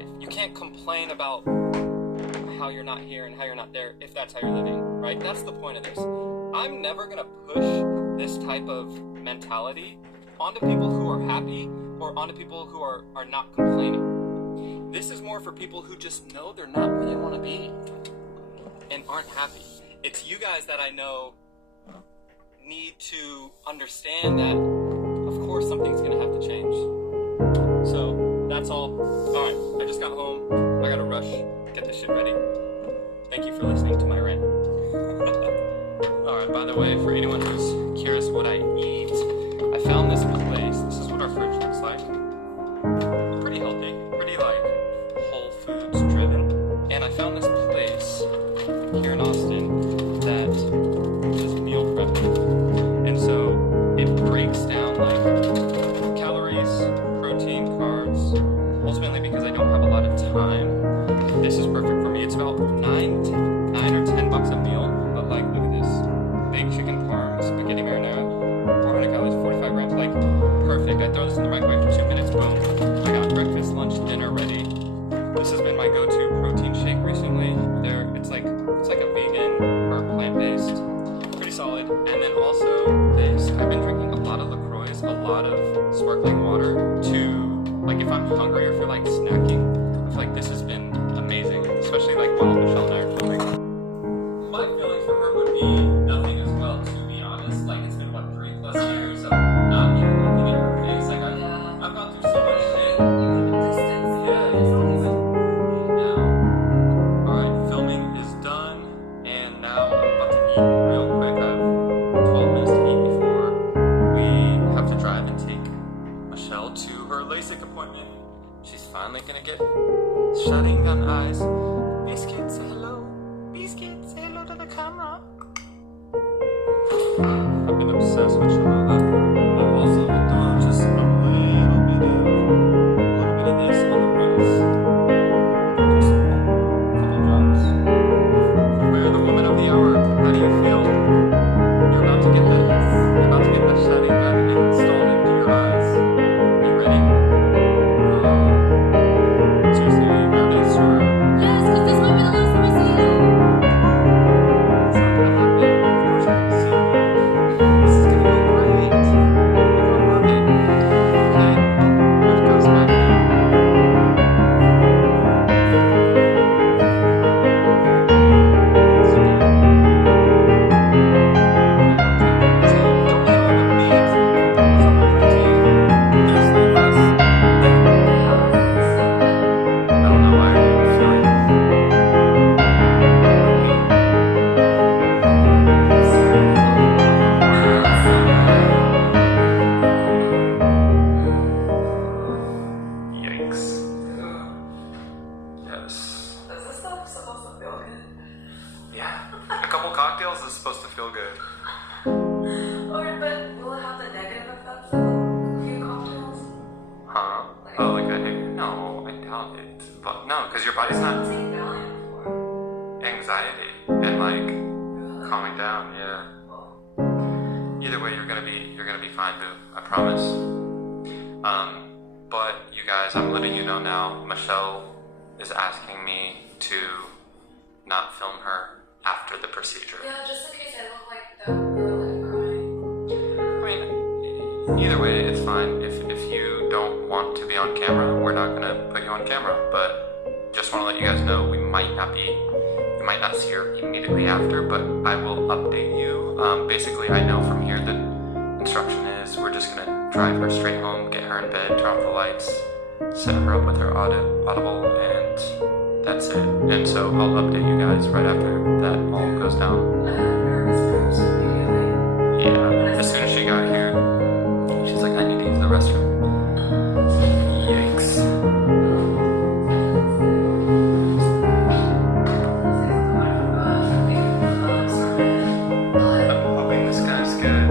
life. You can't complain about how you're not here and how you're not there if that's how you're living, right? That's the point of this. I'm never gonna push this type of mentality onto people who are happy or onto people who are not complaining. This is more for people who just know they're not where they want to be and aren't happy. It's you guys that I know need to understand that, of course, something's gonna have to change. So that's all. All right, I just got home. I gotta rush, get this shit ready. Thank you for listening to my rant. All right, by the way, for anyone who's curious what I eat, I found this place. This is what our fridge looks like. Pretty healthy, pretty like Whole Foods driven. And I found this place here in Austin that is meal prepping. And so it breaks down like calories, protein, carbs, ultimately because I don't have a lot of time. This is perfect for me. It's about $9 or $10 a meal, but like look at this. Big chicken parm, spaghetti marinara, 400 calories, 45 grams, like perfect. I throw this in the microwave for 2 minutes, boom. I got breakfast, lunch, dinner ready. This has been my go-to protein shake recently. It's like a vegan or plant-based, pretty solid. And then also this, I've been drinking a lot of LaCroix, a lot of sparkling water to, like if I'm hungry or feel like snacking, I feel like this has been amazing, especially like while Michelle and I are filming. My feelings for her would be nothing as well, to be honest. Like it's been, what, 3+ years of not even looking at her face. Like I've gone through so much shit. Yeah, it's not even now. Alright, filming is done, and now I'm about to eat real quick. I have 12 minutes to eat before we have to drive and take Michelle to her LASIK appointment. She's finally gonna get shutting gun eyes. Biscuit, say hello. Biscuit, say hello to the camera. I've been obsessed with Cholula. I've also been doing just a little bit of this on the rice. Just a couple drops. We're the woman of the hour. How do you feel? You're about to get the shutting gun installed into your eyes. Are you ready? Seriously, are you nervous or? Yes, because this might be the last time I see you. It's not gonna happen. Of course I can see you. This is gonna go great. You're gonna love it. Okay, here it goes back here. Don't you love me? It's on my protein. There's no less. I don't know why you're feeling. Yikes. Yes. Is this stuff supposed to feel good? Yeah. A couple cocktails is supposed to feel good. Okay, but will it have the negative effects of a few cocktails? Huh? Oh, like no, I doubt it. But no, because your body's not Take Valium for. anxiety and like Really? calming down. Yeah. Well, Either way, you're gonna be fine, boo. I promise. But you guys, I'm letting you know now. Michelle is asking me to not film her after the procedure. yeah, just in case I look like that girl like crying. I mean, either way, it's fine. If you don't want to be on camera, we're not gonna put you on camera. But just want to let you guys know you might not see her immediately after, but I will update you. Basically, I know from here the instruction is we're just gonna drive her straight home, get her in bed, turn off the lights, set her up with her audible, and that's it. And so I'll update you guys right after that all goes down. I had a nervous breaks immediately. Yeah, as soon as she got here, she's like, I need to use the restroom. Yikes. I'm hoping this guy's good.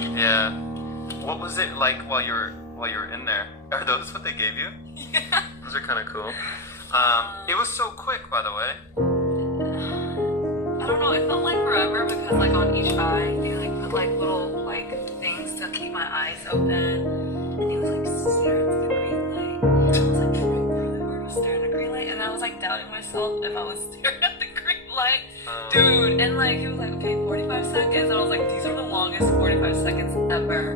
it. Yeah. What was it like while you were in there? Are those what they gave you? Yeah. Those are kind of cool. It was so quick, by the way. I don't know, it felt like forever because like on each eye they like put like little like things to keep my eyes open, and he was like staring at the green light. I was like trying really hard to stare at the green light, and I was like doubting myself if I was staring at the green light. Dude, and like he was like, okay, 45 seconds, and I was like, these are the longest 45 seconds ever.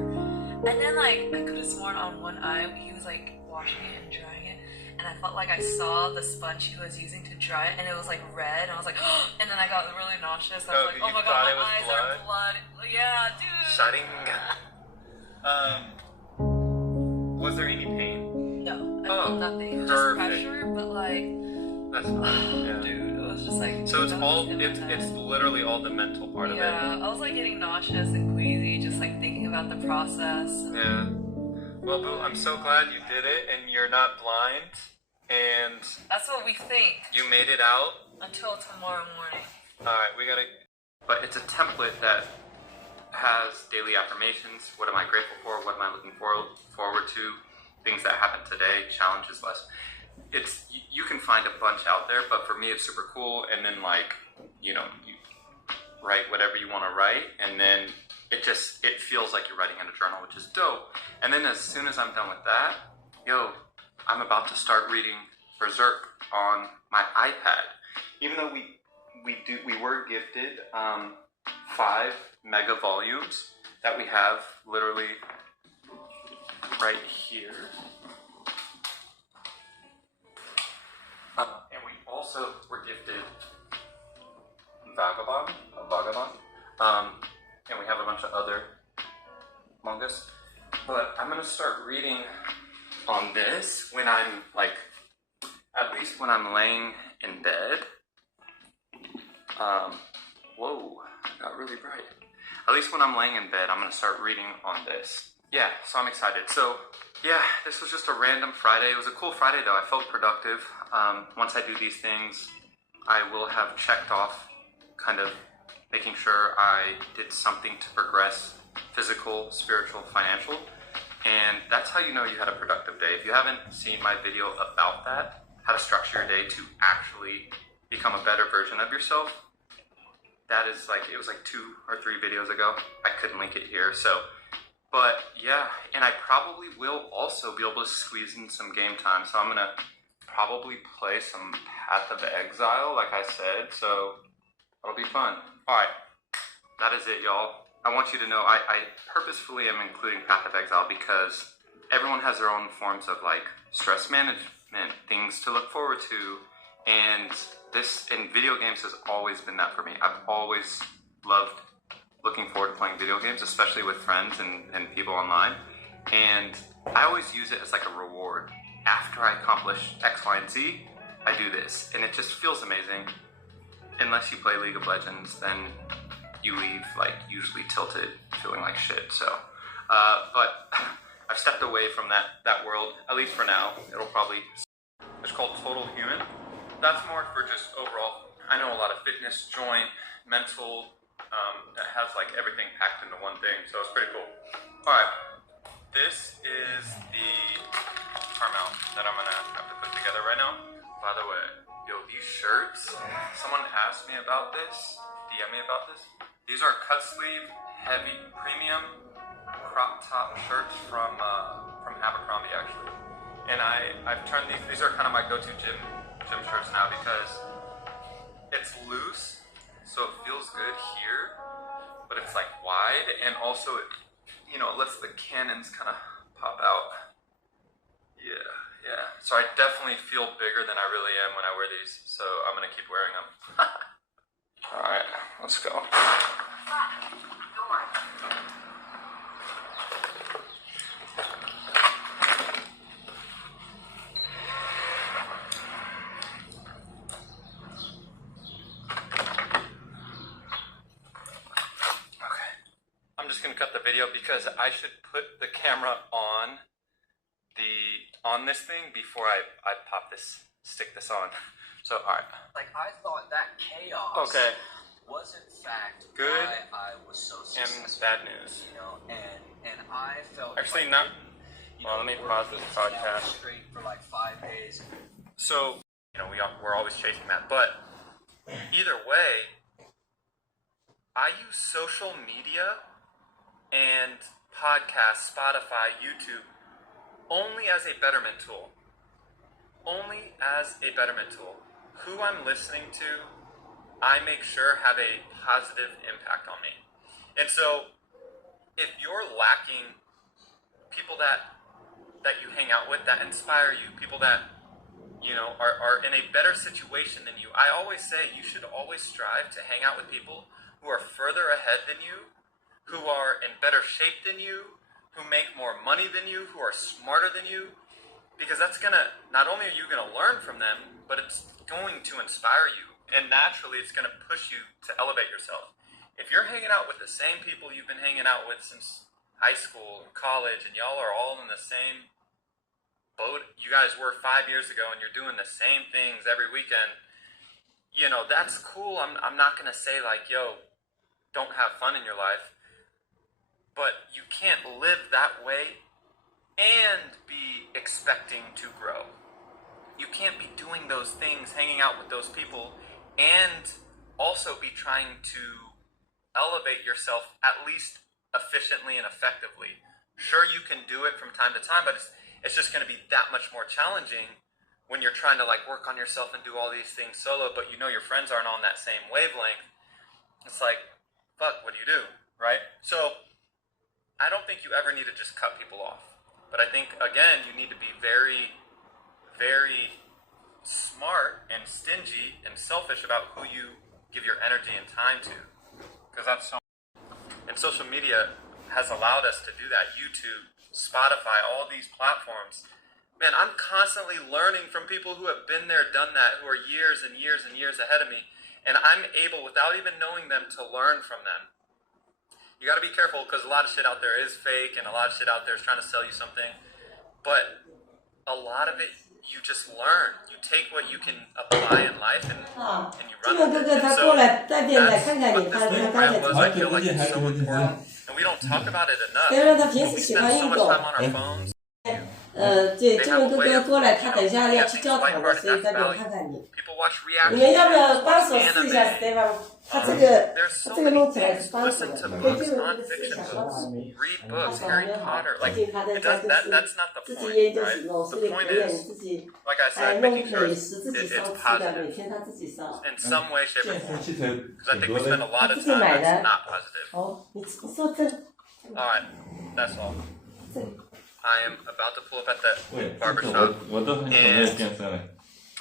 And then like I could have sworn on one eye he was like washing it and drying it, and I felt like I saw the sponge he was using to dry it, and it was like red, and I was like, oh, and then I got really nauseous. I was like, oh my god, my eyes are blood. Yeah, dude. Shutting. Was there any pain? No, I felt nothing. Just pressure, but like, that's fine. Yeah. dude, it was just like. So it's literally all the mental part of it. Yeah, I was like getting nauseous and queasy, just like thinking about the process. Yeah. Well, Boo, I'm so glad you did it, and you're not blind, and That's what we think you made it out. until tomorrow morning. Alright, we gotta... But it's a template that has daily affirmations. What am I grateful for? What am I looking forward to? Things that happened today, challenges less. You can find a bunch out there, but for me it's super cool, and then like, you write whatever you want to write, and then it feels like you're writing in a journal, which is dope. And then as soon as I'm done with that, I'm about to start reading Berserk on my iPad. Even though we were gifted 5 mega volumes that we have literally right here. And we also were gifted Vagabond, and we have a bunch of other mangas. But I'm gonna start reading on this when I'm like, at least when I'm laying in bed. Whoa, it got really bright. At least when I'm laying in bed, I'm gonna start reading on this. Yeah, so I'm excited. So yeah, this was just a random Friday. It was a cool Friday though. I felt productive. Once I do these things, I will have checked off, kind of making sure I did something to progress physical, spiritual, financial. And that's how you know you had a productive day. If you haven't seen my video about that, how to structure your day to actually become a better version of yourself, that is like, it was like 2 or 3 videos ago. I couldn't link it here, so. But yeah, and I probably will also be able to squeeze in some game time. So I'm gonna probably play some Path of Exile, like I said, so it'll be fun. Alright, that is it, y'all. I want you to know I purposefully am including Path of Exile because everyone has their own forms of like stress management, things to look forward to, and this in video games has always been that for me. I've always loved looking forward to playing video games, especially with friends and people online, and I always use it as like a reward. After I accomplish X, Y, and Z, I do this, and it just feels amazing. Unless you play League of Legends, then you leave like usually tilted, feeling like shit. So, but I've stepped away from that world, at least for now. It'll probably. It's called Total Human. That's more for just overall. I know a lot of fitness, joint, mental. That has like everything packed into one thing, so it's pretty cool. All right, this is the car mount that I'm gonna have to put together right now. By the way, these shirts. Someone asked me about this. DM me about this. These are cut sleeve, heavy, premium crop top shirts from Abercrombie actually. And I've turned these are kind of my go-to gym shirts now because it's loose, so it feels good here, but it's like wide, and also it lets the cannons kind of pop out. Yeah. So I definitely feel bigger than I really am when I wear these, so I'm gonna keep wearing them. All right, let's go. I'm just gonna cut the video because I should put the camera on this thing before I stick this on. So alright. Like I thought that chaos. Okay. was in fact Good why I was so and successful. bad news. You know, and I felt Actually, like, not. you Well, know, let me working pause this 18 hours podcast. straight for like 5 days. So, we're always chasing that. But either way, I use social media and podcasts, Spotify, YouTube, only as a betterment tool. Only as a betterment tool. Who I'm listening to, I make sure have a positive impact on me. And so, if you're lacking people that you hang out with that inspire you, people that are in a better situation than you, I always say you should always strive to hang out with people who are further ahead than you, who are in better shape than you, who make more money than you, who are smarter than you, because that's gonna, not only are you gonna learn from them, but it's going to inspire you, and naturally it's gonna push you to elevate yourself. If you're hanging out with the same people you've been hanging out with since high school and college, and y'all are all in the same boat you guys were 5 years ago, and you're doing the same things every weekend, that's cool. I'm not gonna say like, yo, don't have fun in your life, but you can't live that way and be expecting to grow. You can't be doing those things, hanging out with those people, and also be trying to elevate yourself at least efficiently and effectively. Sure, you can do it from time to time, but it's just going to be that much more challenging when you're trying to like work on yourself and do all these things solo, but your friends aren't on that same wavelength. It's like, fuck, what do you do, right? So I don't think you ever need to just cut people off. But I think, again, you need to be very, very smart and stingy and selfish about who you give your energy and time to. Because that's so. And social media has allowed us to do that. YouTube, Spotify, all these platforms. Man, I'm constantly learning from people who have been there, done that, who are years and years and years ahead of me. And I'm able, without even knowing them, to learn from them. You got to be careful because a lot of shit out there is fake, and a lot of shit out there is trying to sell you something. But a lot of it, you just learn. You take what you can apply in life and you run with it. And so that's what this program was. I feel like it's so important. And we don't talk about it enough. We spend so much time on our phones. 对，这位哥哥过来，他等一下要去教堂的，所以再给我看看你。 People watch 你 reaction 们要不要帮手 videos, 试一下 anime. Stefan？他这 There's 个 so 这个 many 弄起来 things. 是帮手 Listen 的， to 对 books, 这个 non-fiction 小 books, 小 read 好 books, 好 Harry 很好， Potter. 而 Like, 且他在 it 家 does, 就 that's 是 not the 自己 point, 研究 right? 喜欢， The 所以 point 培养你 is, 自己， like I 哎， said, 弄 making sure 美食自己 it's 烧吃的，每 positive 天他自己烧。 in some way, shape, or 健身 form. 器材 Because I 挺 think 多 we spend a 的， lot 他 of 自己 time 买 that's 的。 not positive. 哦，你说这 All right, that's all. 这 I am about to pull up at the 我也 barbershop. 我都很久没有健身了。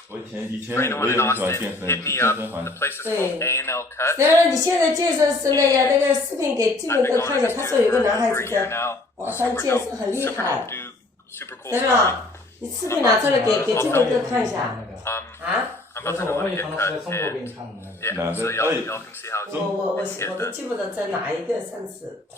我以前 For anyone 我也 in 很喜欢 Austin, 健身， hit 去 me 健 up. 身 The 房。 place is 对 called A&L Cut. 当然，你现在健身是那个视频给俊 I've 文 been 哥 going 看 to 一下， this 他 dude 说有个 for 男孩 over 子 a year 在 now. 网上 Super 健身 dope, 很厉 super 害 dope，dude, super cool 对 story. 吧？你视频拿出来给俊文哥看一下 I'm 啊！ about to go and get cut. And, yeah, so y'all can see how it's 我都记不得在哪一个上次。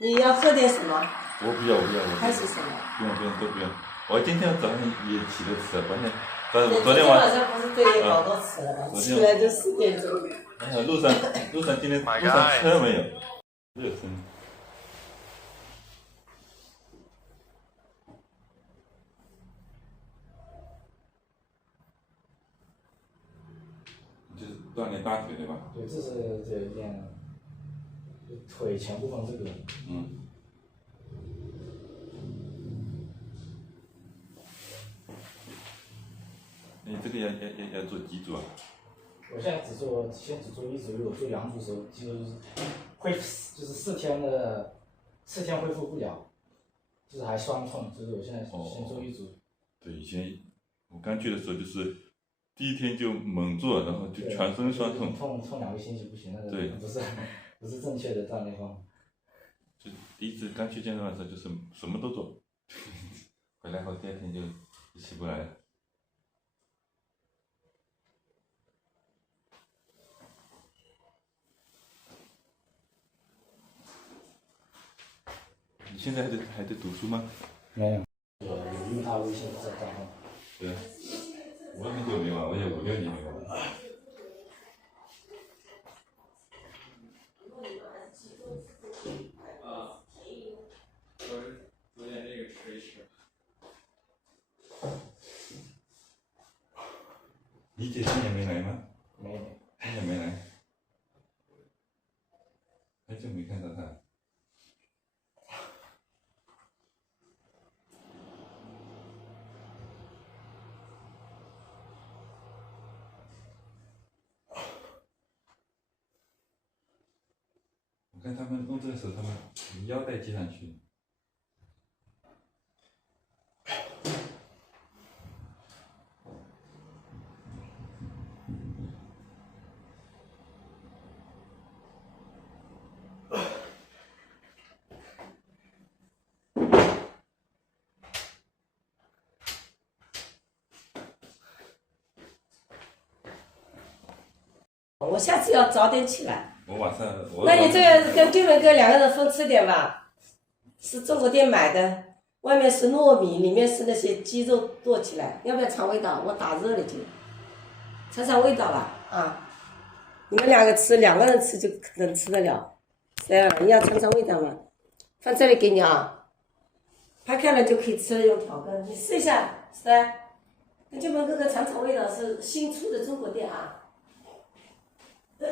你要喝点什么？我不要，还是什么？不用都不用。我今天早上也起得迟，发现，对，昨昨天晚上天晚上不是对好多次了吗？起来就4点钟。路上今天路上车没有，热身。就是锻炼大腿对吧？对，这是练腿前部分这个。嗯。你这个要做几组啊？我现在只做1组，如果做2组的时候，肌肉就是4天恢复不了，就是还酸痛，所以我现在先做1组。对，以前我刚去的时候就是第一天就猛做，然后就全身酸痛。痛2个星期不行，那个不是正确的锻炼方法。就第一次刚去健身房的时候就是什么都做，回来后第2天就起不来了。你现在还在读书吗？没有，有用他微信在账号。对，我很久没玩，我也5、6年没玩。你姐今年没来吗？没。今年没来，很久没看到她。我看他们弄这个时候，他们腰带系上去。我下次要早点起来。我晚上我。那你这个跟对门哥2个人分吃点吧，是中国店买的，外面是糯米，里面是那些鸡肉剁起来，要不要尝味道？我打热了就，尝味道吧啊！你们2个吃，2个人吃就能吃得了。这样你要尝味道嘛？放这里给你啊，拍开了就可以吃了，用调羹，你试一下，是吧？跟对门哥哥尝味道是新出的中国店啊。这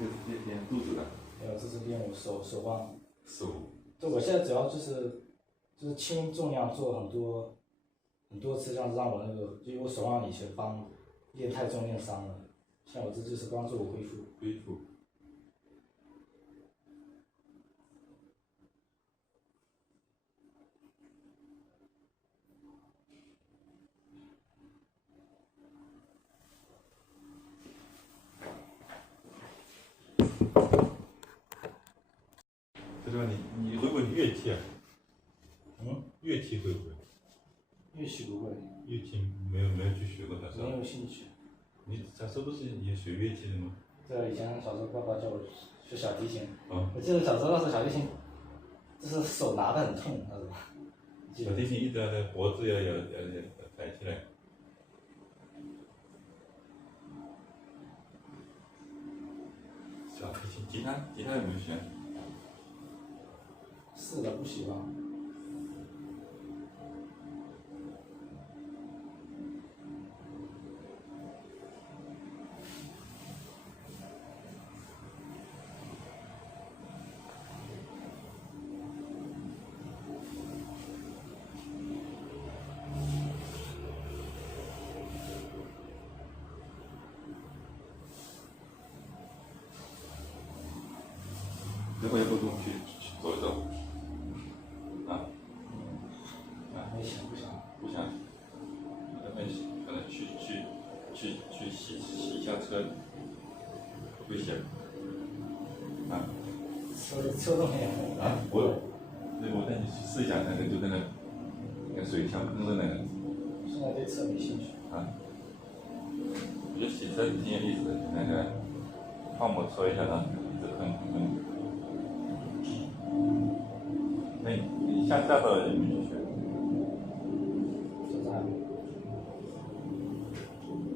个是练肚子的。这是练我手腕。手。对，我现在主要就是轻重量做很多次，这样子让我那个，因为我手腕以前练太重练伤了，像我这就是帮助我恢复。这个你会不会乐器啊？乐器会不会？乐器不会。乐器没有去学过，是吧？没有兴趣。你小时候不是也学乐器的吗？对，以前小时候爸爸叫我学小提琴。我记得小时候那时候小提琴，就是手拿得很痛，那时候。小提琴一直要在脖子要抬起来。小提琴，吉他有没有学？是的，不喜欢。要不跟我去走一走？不想。咱们可能去洗一下车，危险。车都没有。我带你去试一下那个，就跟那水箱喷的那个。现在对车没兴趣。我觉得洗车挺有意思的，那个泡沫搓一下，然后一直喷。那你下驾照有没有去学？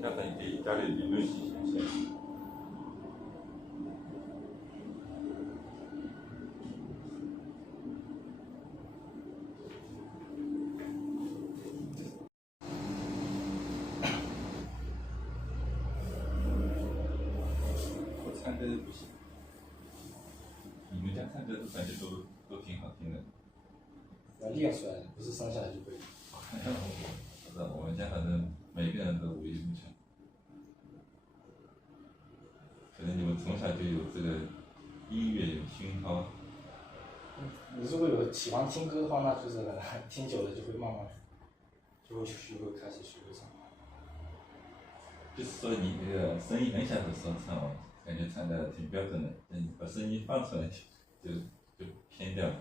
驾照你可以家里有没有洗先？我唱歌不行，你们家唱歌感觉都挺好听的。要练出来的，不是生下来就会。不是，我们家反正每个人都五音不全，可能你们从小就有这个音乐有熏陶。你如果有喜欢听歌的话，那就是听久了就会慢慢就会开始学会唱。就是说你那个声音很小的时候唱，感觉唱的挺标准的，你把声音放出来就偏掉了。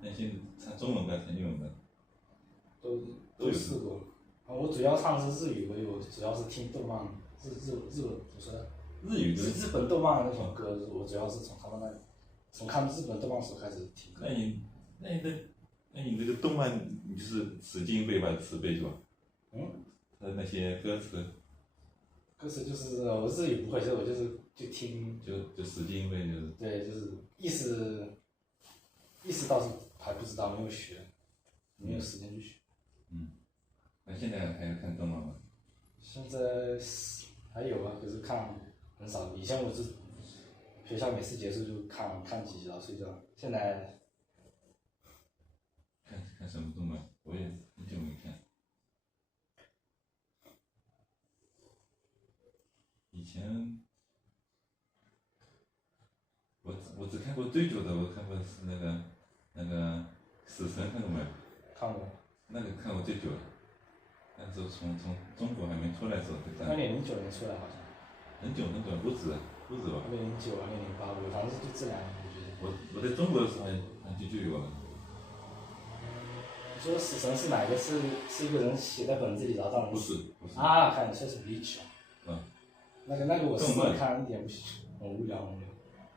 那现在唱中文歌、唱英文歌都试过。我主要唱的是日语歌，我主要是听动漫，日本动漫的那种歌，我主要是从看日本动漫时候开始听歌。那你这个动漫，你就是使劲背吧，词背是吧？他那些歌词就是我日语不会，所以我就听，就使劲背就是。对，就是意思倒是还不知道，没有学，没有时间去学。那现在还要看动漫吗？现在还有啊，可是看很少。以前我是学校每次结束就看几集然后睡觉，现在看什么动漫？我也很久没看。以前我只看过最久的，我看过是那个死神，看过没有？看过。那个看过最久了。那时候从中国还没出来的时候就看。2009年出来好像。很久，不止吧2009、2008，我反正就这2年，我觉得。我在中国的时候好像就有了。你说死神是哪个？是一个人写在本子里，然后让人死？不是。啊，看你说是Bleach。那个我试着看，一点不行，很无聊。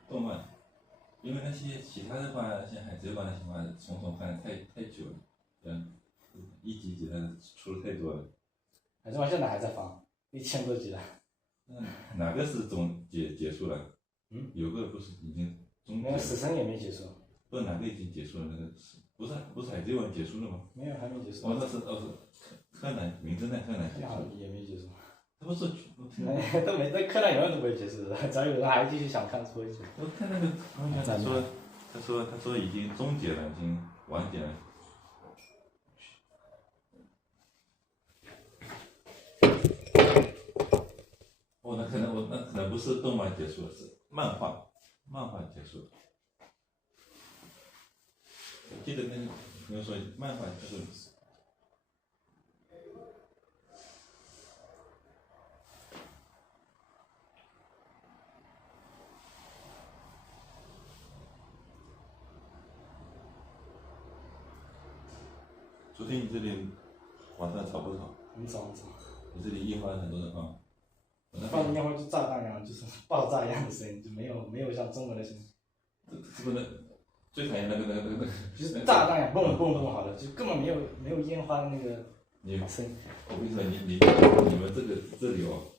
动漫，因为那些其他的话，像海贼王那些话，重看太久了，一集的出了太多了。海贼王现在还在放，1000多集了。哪个是结束了？有个不是已经终结了。那个死神也没结束。不，哪个已经结束了？那个不是海贼王结束了吗？没有，还没结束。那是柯南，名侦探柯南结束了。也没结束。他不是都没，那柯南永远都不会结束的，只要有人还继续想看，出一出。我看那个他说已经终结了，已经完结了。那可能不是动漫结束了，是漫画结束了。我记得那个朋友说漫画就是。昨天你这里晚上吵不吵？很吵。你这里烟花很多人放。放的烟花就炸弹一样，就是爆炸一样的声音，就没有像中国的声音。这不能最讨厌那个。就是炸弹一样，蹦蹦蹦好了，就根本没有烟花的那个声音。我跟你说，你们这里哦。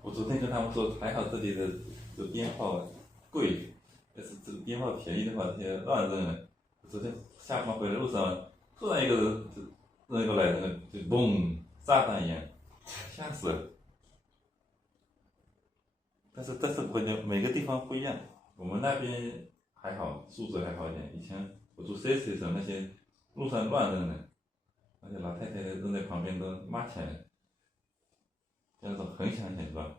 我昨天跟他们说，还好这里的这鞭炮贵，要是这个鞭炮便宜的话，这些乱扔了。昨天下班回来路上，突然一个人就扔过来，那个就嘣，炸弹一样，吓死了。但是我觉得每个地方不一样，我们那边还好，素质还好一点。以前我住CC的时候，那些路上乱扔的，那些老太太扔在旁边都骂起来了。这样子很响是吧？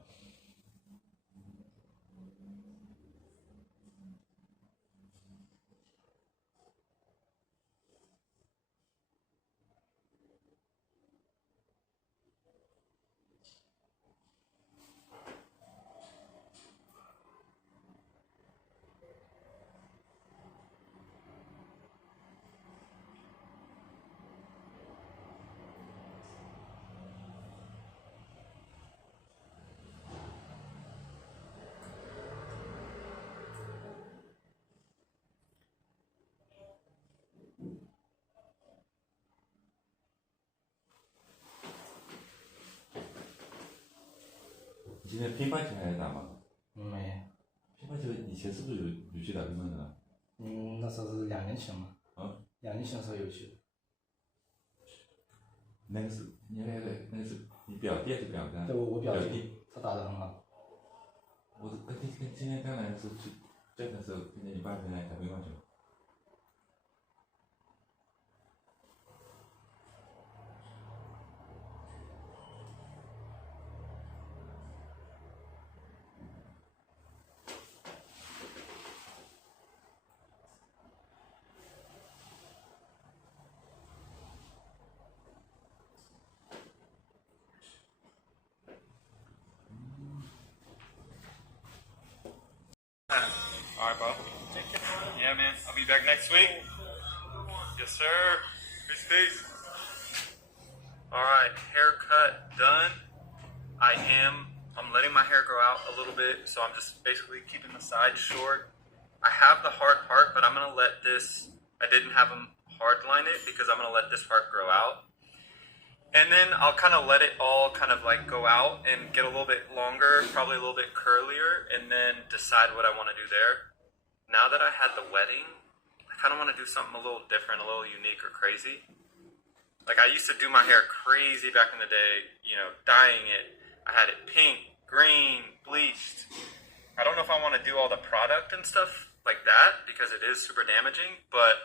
你现在乒乓球还打吗？没。乒乓球以前是不是有去打乒乓球的？那时候是2年前嘛。2年前的时候有去。那个是你表弟还是表哥？对，我表弟，他他打得很好。我今天刚来的时候去见的时候，看见你爸在那打乒乓球。Alright, bro. Yeah, man. I'll be back next week. Yes, sir. Peace. Alright, haircut done. I'm letting my hair grow out a little bit, so I'm just basically keeping the sides short. I have the hard part, but I'm going to let this, I didn't have them hard line it because I'm going to let this part grow out. And then I'll kind of let it all kind of like go out and get a little bit longer, probably a little bit curlier, and then decide what I want to do there. Now that I had the wedding, I kind of want to do something a little different, a little unique or crazy. Like I used to do my hair crazy back in the day, you know, dyeing it. I had it pink, green, bleached. I don't know if I want to do all the product and stuff like that because it is super damaging, but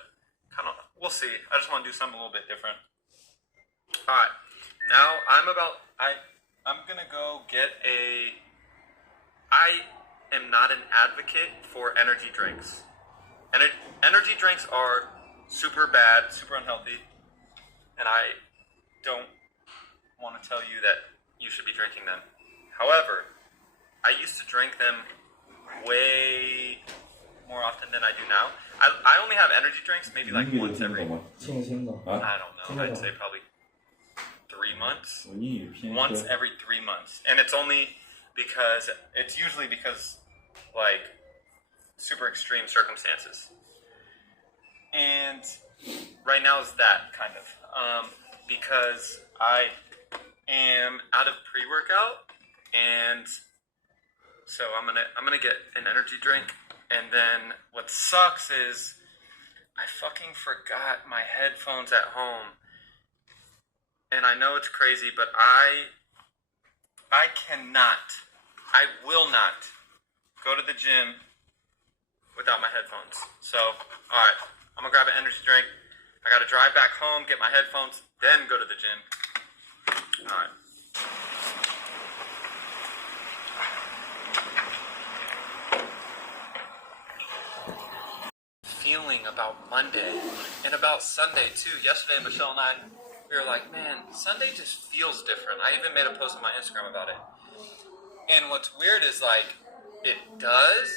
kind of, we'll see. I just want to do something a little bit different. Alright, now I'm gonna go get I am not an advocate for energy drinks. Energy drinks are super bad, super unhealthy, and I don't want to tell you that you should be drinking them. However, I used to drink them way more often than I do now. I only have energy drinks maybe like once every, I don't know, I'd say probably 3 months. Once every 3 months. And it's usually because like super extreme circumstances. And right now is that kind of because I am out of pre-workout, and so I'm gonna get an energy drink. And then what sucks is I fucking forgot my headphones at home. And I know it's crazy, but I will not go to the gym without my headphones. So, alright, I'm gonna grab an energy drink. I gotta drive back home, get my headphones, then go to the gym. Alright. Feeling about Monday and about Sunday too. Yesterday, Michelle and I, we were like, man, Sunday just feels different. I even made a post on my Instagram about it. And what's weird is like, it does,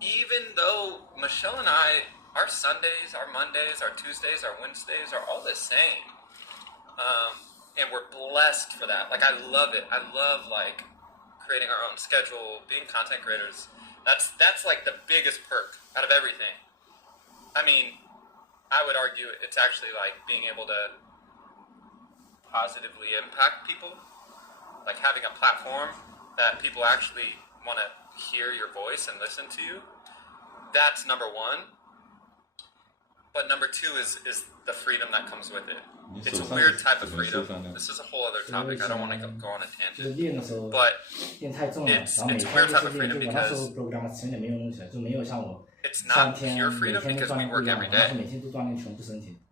even though Michelle and I, our Sundays, our Mondays, our Tuesdays, our Wednesdays are all the same. And we're blessed for that. Like, I love it. I love like creating our own schedule, being content creators. That's like the biggest perk out of everything. I mean, I would argue it's actually like being able to positively impact people, like having a platform that people actually want to hear your voice and listen to you. That's number one. But number two is the freedom that comes with it. It's a weird type of freedom. This is a whole other topic. I don't want to go on a tangent. But it's a weird type of freedom because it's not pure freedom because we work every day.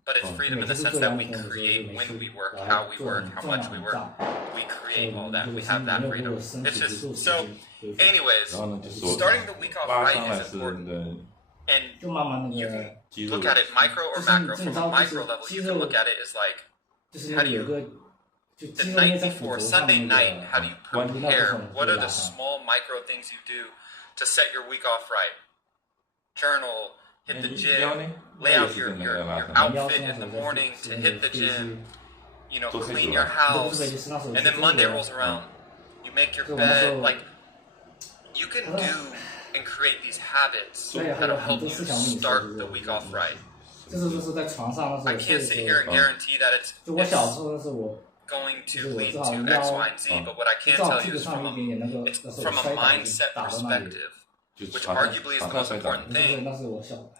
But it's freedom in the sense that we create when we work, how we work, how much we work. We create all that. We have that freedom. It's just so. Anyways, starting the week off right is important. And you can look at it micro or macro. From a micro level, you can look at it as like, how do you, the night before, Sunday night, how do you prepare? What are the small micro things you do to set your week off right? Journal, hit the gym, lay out your outfit in the morning to hit the gym, you know, clean your house, and then Monday rolls around, you make your bed, like, you can do and create these habits that'll help you start the week off right. I can't sit here and guarantee that it's going to lead to X, Y, and Z, but what I can tell you is from a mindset perspective, which arguably is the most important thing,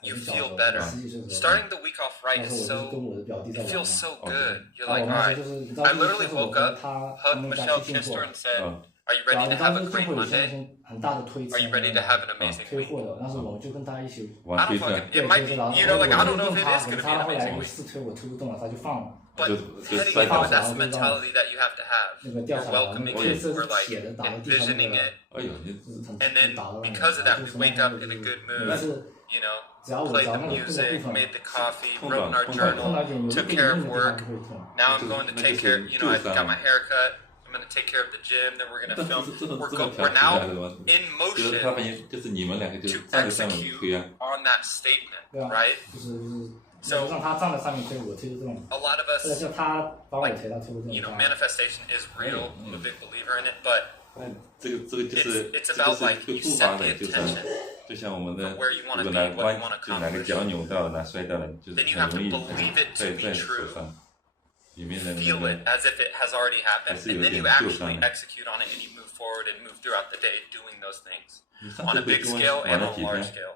you feel better. Starting the week off right is it feels so good. You're like, alright. I literally woke up, hugged Michelle, kissed her, and said, Are you 对啊， ready 我 to 当 have a 时就 great 会有一些 Monday? 那些很大的推车 Are you ready to have an amazing 推 week? 货的，当时我就跟他一起 往 I 推 don't 车， fucking. 对 It might 推 be. 车，然后 You know, like I don't 我 know 就 if 动 it 他， is 可 gonna 能 be 他 an 后来 amazing 一 week. 试推我推不动了，他就放了。 But 就 heading 摔 into 倒 it, 了。 that's the mentality that you have to have. 那个掉 You're 下来，那 welcoming 个 it. 推车 We're 是 like 铁的，打到地上那 envisioning 个 it. 哎呦，你就是很 And then 打到那个， because of 然 that, 后 we 从那 wake 天 up 我就 in a good 每 mood. 次 You know, 只要我 played 只要 the 那个各个部 music, 分 made the coffee, 碰 wrote in 到 our 碰到 journal, 碰到一点有一 took 点 care 硬 of 的地 work. 方就会痛。 Now I'm 就是 going to 那就 take 是 care. You know, I 旧伤 got 了 my hair cut. I'm going to take care of the gym. Then we're going 但 to 是 film. 这种 We're 这么 we're 调 now 皮的吗？ in 就是他发 motion 现，就是你们两个就 to 站在上面推 execute 啊， on that statement, 对啊 right? 就是让他站在上面推，我推不动。 A lot of 或者 us, 是他把我推，他推不动。 you know, 这样 manifestation is real. I'm a big believer in it, but 但这个就是 it's 这 about 就是 like 一 you 个触 set 发 the 的，就是 intention. 就像我们的 Where you wanna 如果 be, 哪个 what you 关 wanna 就哪个 accomplish. 脚扭到了，哪摔到了，就是 Then you 很 have to 容易 believe it to 在 be 手 true. 上里面的那 Feel 个 it as if it has already happened, 还是有 and then 点 you 旧 actually 伤的。 execute on it and you move forward and move throughout the day doing those things 你上 on 次 a 会 big 跟我 scale 玩 and 了 on 几 a large 天？ scale.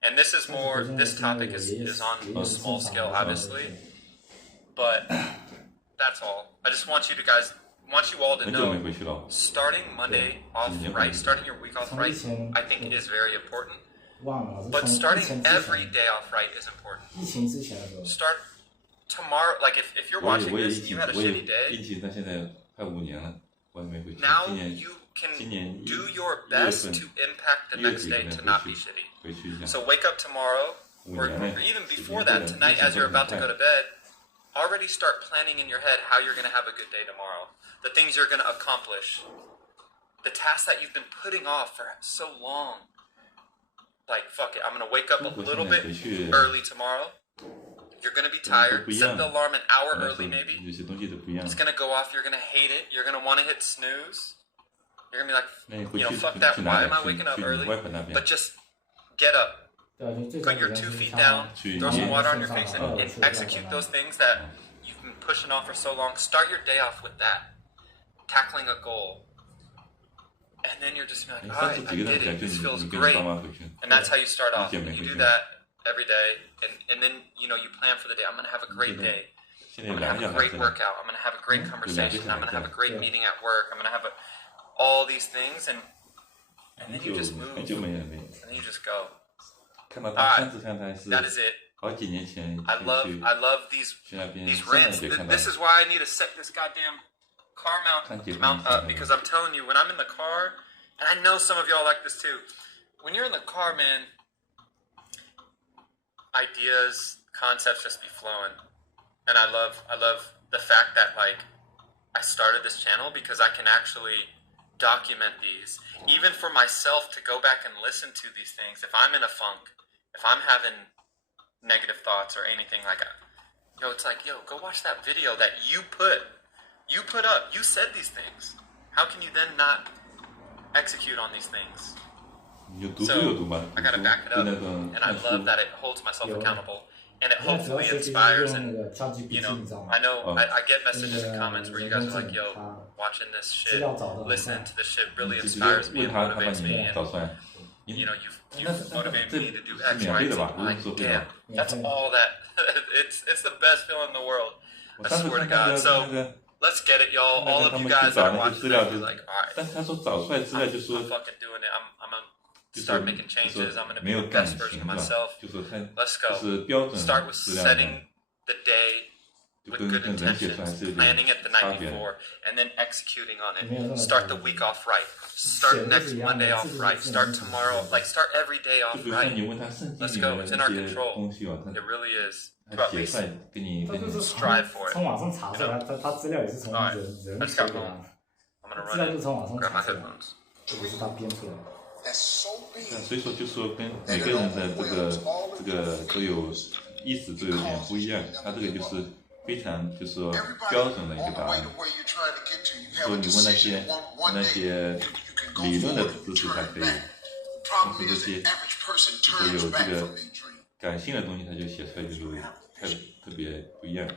And this is more, this topic is on a small scale, obviously, but that's all. I just want you all to 很久没 know, 回去了。 starting Monday off right, starting your week off right, I think is very important. 忘了，是 But 从疫 starting 情之 every 前， day off right is important. 疫情之前的时候， Start tomorrow, like if you're 我也 watching 我也 this, 疫 and 情 you had a 我也 shitty day, 疫情到现在快5年了，我还没回去。 now 今年 you 今 can 年 do your 1月 best 份 to impact the 1月 next 底 day 可 to 能 not 回 be 去 shitty. 回去一下。 So wake up tomorrow, or 5年了， even 5 before 年 that, 了 tonight 疫情 as you're 都很 about to 快 go to bed, already start planning in your head how you're going to have a good day tomorrow. The things you're going to accomplish. The tasks that you've been putting off for so long. Like, fuck it, I'm going to wake up a 我 little 现在 bit 回去 early tomorrow. You're going to be tired. 不一 Set 样 the alarm an hour 那 early 是 maybe. 有些东西都不一样 It's。going to go off. You're going to hate it. You're going to want to hit snooze. You're going to be like, 那你回 you 去 know, fuck 去 that. 去 Why 哪 am I 里？ waking up 去你 early? 外婆那边 But。just get up. 对啊，就最 Put 早 your 以前 2 就是 feet 他 down, 去 throw some 你 water on your 身 face, 上 and 去 execute those things that you've been pushing off for so long. Start your day off with that, tackling a goal, and then you're just gonna be 你 like, 上 all 次 right, 几 I 个 did 人 it. 就 This 你 feels 你跟你 great, 爸妈回去。 and that's how you start off. 一见 And 没 you 回 do 去。 that every day, and then you plan for the day. I'm gonna have a great day. 现在 I'm 有 gonna 2 have 个 a 小孩 great 子了， workout. I'm gonna have a great conversation. I'm gonna have a great meeting at work. I'm gonna have all these things, and 很 then 久 you just 很 move, 久没人没 and then you just go. 看到他，上次看他是 That is it. 好几年前 I 去 love these 去那边 these 圣诞 rants. 节看到 This is why I need to set this goddamn car mount up, because I'm telling you, when I'm in the car, and I know some of y'all like this too. When you're in the car, man, ideas, concepts just be flowing, and I love the fact that like I started this channel because I can actually document these, even for myself to go back and listen to these things. If I'm in a funk, if I'm having negative thoughts or anything like that, it's like, go watch that video that you put up. You said these things. How can you then not execute on these things? 你有读书有读吗？ I gotta back it 就 up, 那种 and I 看 love 书 that it holds myself accountable, and it 现在主要 hopefully 学习就是 inspires 用 and 那个 ChatGPT， you 你知道 know, 吗？ I know Oh. I get messages and comments where you guys are like, 人工智能 watching this 资 shit, 料找到很 listening 快 to this shit really 就直接 inspires me 问 and 他，他把 motivates me, 你 and 找出来。 you know, you've 那那 motivated 这 me to do 是 X, 免 Y, 费 and 的 Z. 吧？ I'm 不 like, 是收费 damn, 的。 that's all that. it's the best feeling in the world. 我 I 上次 swear to 看那 God. 个 So 那个， let's get it, y'all. 那 All 个 of 他 you 们 guys 去找 that are 那些 watching 资料， this, 就 you're like, all right. 但是他说找出来资料就说 I'm fucking doing it. I'm gonna 就 start 说 making 就 changes. 说 I'm gonna 没 be 有 the 感 best version 情 of 是吧 myself.？就说他 Let's 就 go. 是标准 Start with 资料的， setting the day 就 with 跟 good 跟人写出来 intentions, 是有 planning 点 it the 差 night 别的。 before, and then executing on Yeah, it. no, Start the no. week off right. Start 写的 next 是一样的， Monday off 字是 right. 字 Start 是字 tomorrow. Like start every day 就 off 比如说 right. 你问他圣经 Let's 里 go. 面 It's 的 in our 那些 control. 东西哦， It really is. 他 To at 写 least 出来给你他给你就是从 strive for it. 从网上查出来，他资料也是从 Alright, 人 let's 写 go 给 home. 他， I'm gonna 资料 run 就 it. 从网上 Grab 查 my 出来， headphones. 这不是他编出来的。所以说就说跟每个人的这个都有意思都有点不一样，他这个就是非常就是说标准的一个答案。说你问那些理论的知识还可以，但是这些就是有这个感性的东西，他就写出来就特别不一样。